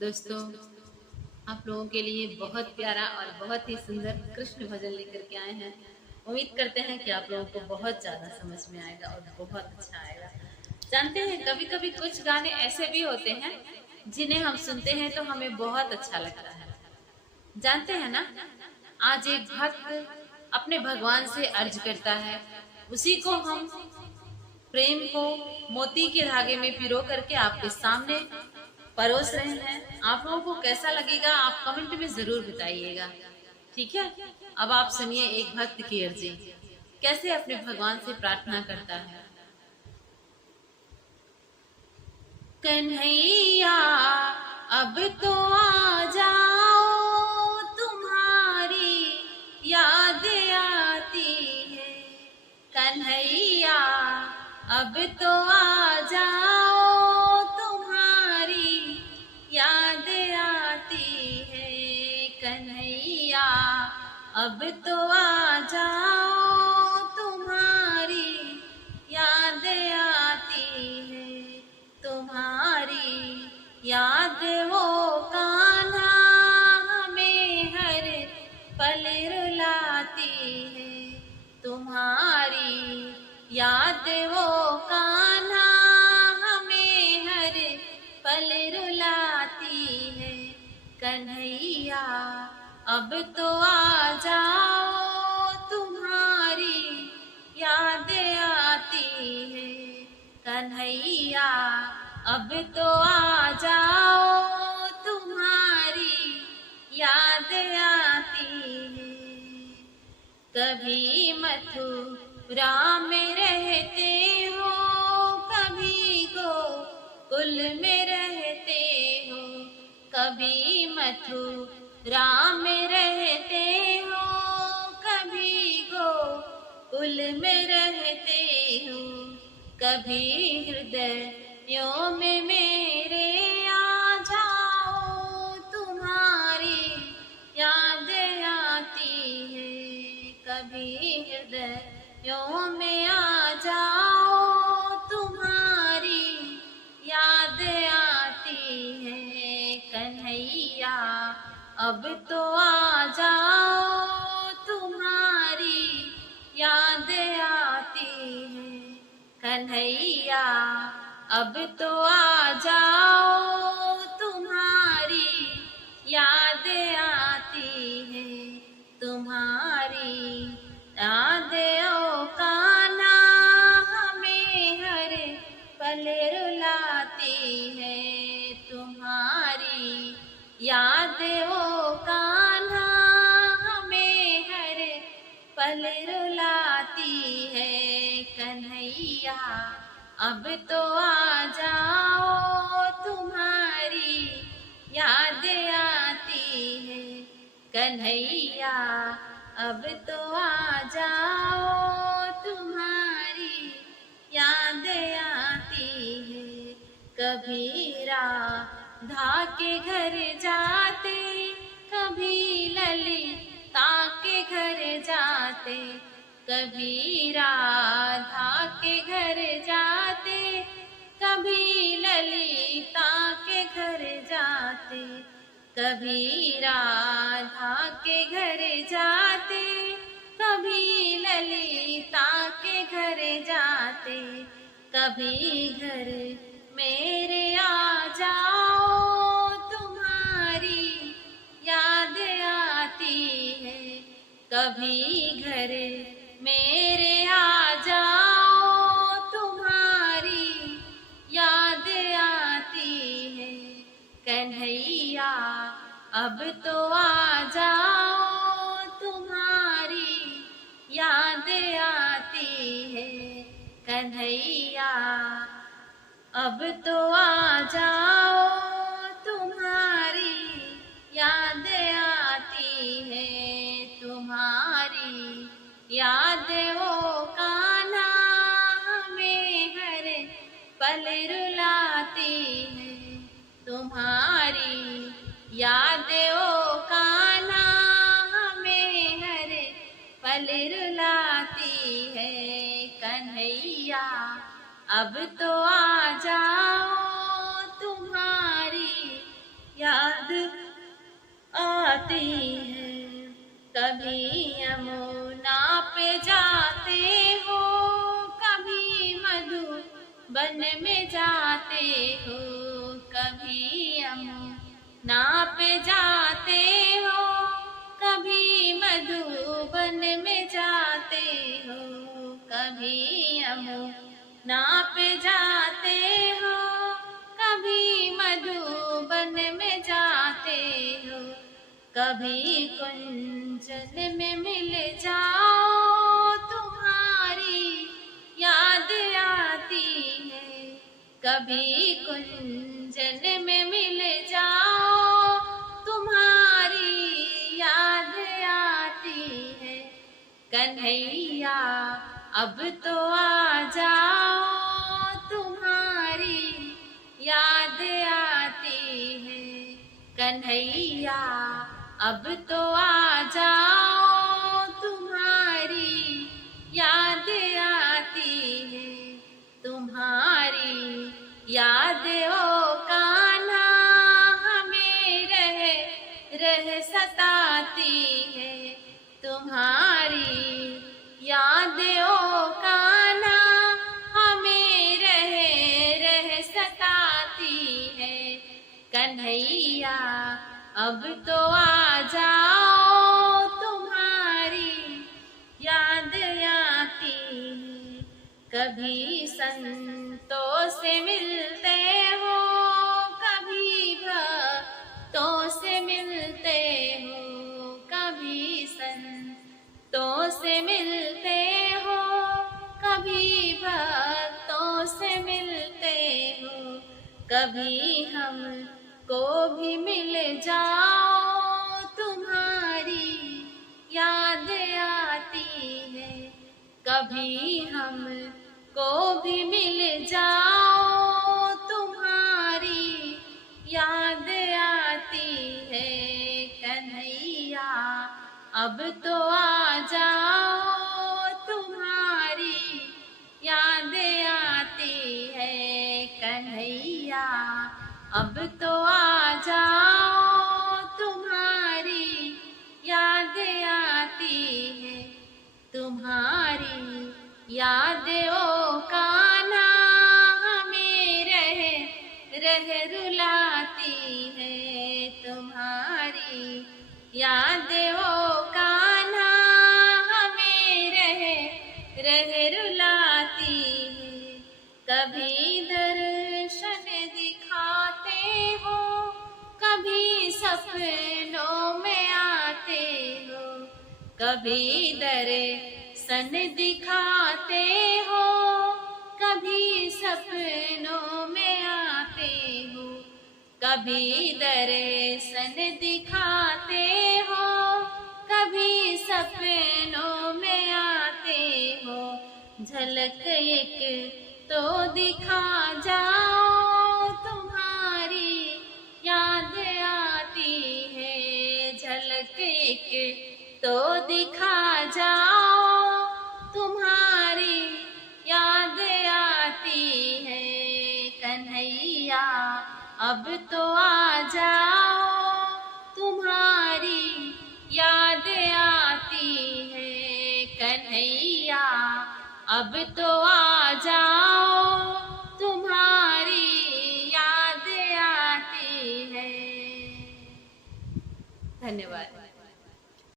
दोस्तों, आप लोगों के लिए बहुत प्यारा और बहुत ही सुंदर कृष्ण भजन लेकर के आए हैं। उम्मीद करते हैं कि आप लोगों को बहुत ज़्यादा समझ में आएगा और बहुत अच्छा आएगा। जानते हैं, कभी कभी कुछ गाने ऐसे भी होते हैं जिन्हें हम सुनते हैं तो हमें बहुत अच्छा लगता है। जानते हैं ना, आज एक भक्त अपने भगवान से अर्ज करता है, उसी को हम प्रेम को मोती के धागे में पिरो करके आपके सामने परोस रहे हैं। आप लोगों को कैसा लगेगा आप कमेंट में जरूर बताइएगा। ठीक है, अब आप सुनिए एक भक्त की अर्जी कैसे अपने भगवान से प्रार्थना करता है। कन्हैया अब तो आ जाओ, तुम्हारी याद आती है। कन्हैया अब तो आ जाओ, तुम्हारी याद आती है। कन्हैया अब तो आ जाओ, तुम्हारी याद आती है। तुम्हारी याद हो कान्हा, हमें हर पल रुलाती है। तुम्हारी याद हो कान्हा, हमें हर पल रुलाती है। कन्हैया अब तो आ जाओ, तुम्हारी याद आती है। कन्हैया अब तो आ जाओ, तुम्हारी याद आती है। कभी मथुरा में रहते हो, कभी गोकुल में रहते हो। कभी मथुरा में रहते हो, कभी गोकुल में रहते हो। कभी हृदयों में मेरे आ जाओ, तुम्हारी याद आती है। कभी हृदयों में आ जाओ, तुम्हारी याद आती है। कन्हैया अब तो आ जाओ, तुम्हारी याद आती है। कन्हैया अब तो आ जाओ, तुम्हारी याद आती है। तुम्हारी याद ओ कान्हा, हमें हर पल रुलाती है। तुम्हारी याद ओ कान्हा, हमें हर पल रुलाती है। कन्हैया अब तो आ जाओ, तुम्हारी याद आती है। कन्हैया अब तो आ जाओ, तुम्हारी याद आती है। कभी राधा के घर जाते, कभी ललिता के घर जाते। कभी राधा के घर जाते, कभी ललिता के घर जाते। कभी राधा के घर जाते, कभी ललिता के घर जाते। कभी घर मेरे आ जाओ, तुम्हारी याद आती है। कभी घर मेरे आ जाओ, तुम्हारी याद आती है। कन्हैया अब तो आ जाओ, तुम्हारी याद आती है। कन्हैया अब तो आ जाओ, तुम्हारी याद आती है। तुम्हारी याद ओ कान्हा, हमें हर पल रुलाती है। तुम्हारी याद ओ कान्हा, हमें हर पल रुलाती है। कन्हैया अब तो आ जाओ, तुम्हारी याद में जाते हो, कभी यमुना पे जाते हो, कभी मधुबन में जाते हो, कभी यमुना पे जाते हो, कभी मधुबन में जाते हो, कभी कुंजन में मिल जाओ, तुम्हारी याद आती है, कभी कुंजन में मिल जाओ, तुम्हारी याद आती है। कन्हैया अब तो आ जाओ, तुम्हारी याद आती है। कन्हैया अब तो आ जाओ, तुम्हारी याद आती है। तुम्हारी याद ओ कान्हा हमें रह सताती है। तुम्हारी याद ओ कान्हा हमें रह सताती है। कन्हैया अब तो आ जाओ, तुम्हारी याद आती है। कभी संतों से मिलते हो, कभी भक्तों से मिलते हो, कभी संतों से मिलते हो, कभी भक्तों से मिलते हो, कभी हमको भी मिल जाओ, तुम्हारी याद आती है। कभी हमको भी मिल जाओ, तुम्हारी याद आती है। कन्हैया अब तो आ जाओ, तुम्हारी याद आती है। कन्हैया अब तो आ जाओ, तुम्हारी याद आती है। तुम्हारी याद ओ कान्हा हमें रह रुलाती है। तुम्हारी याद ओ कान्हा हमें रह रुलाती है। कभी दर्शन दिखाते हो, कभी सपनों में आते हो, कभी दर्शन दिखाते हो, कभी सपनों में आते हो, कभी दर्शन दिखाते हो, कभी सपनों में आते हो। झलक एक तो दिखा जाओ, तुम्हारी याद आती है। झलक एक तो दिखा जाओ, तुम्हारी याद आती है। कन्हैया अब तो आ जाओ, तुम्हारी याद आती है। कन्हैया अब तो आ जाओ, तुम्हारी याद आती है। धन्यवाद।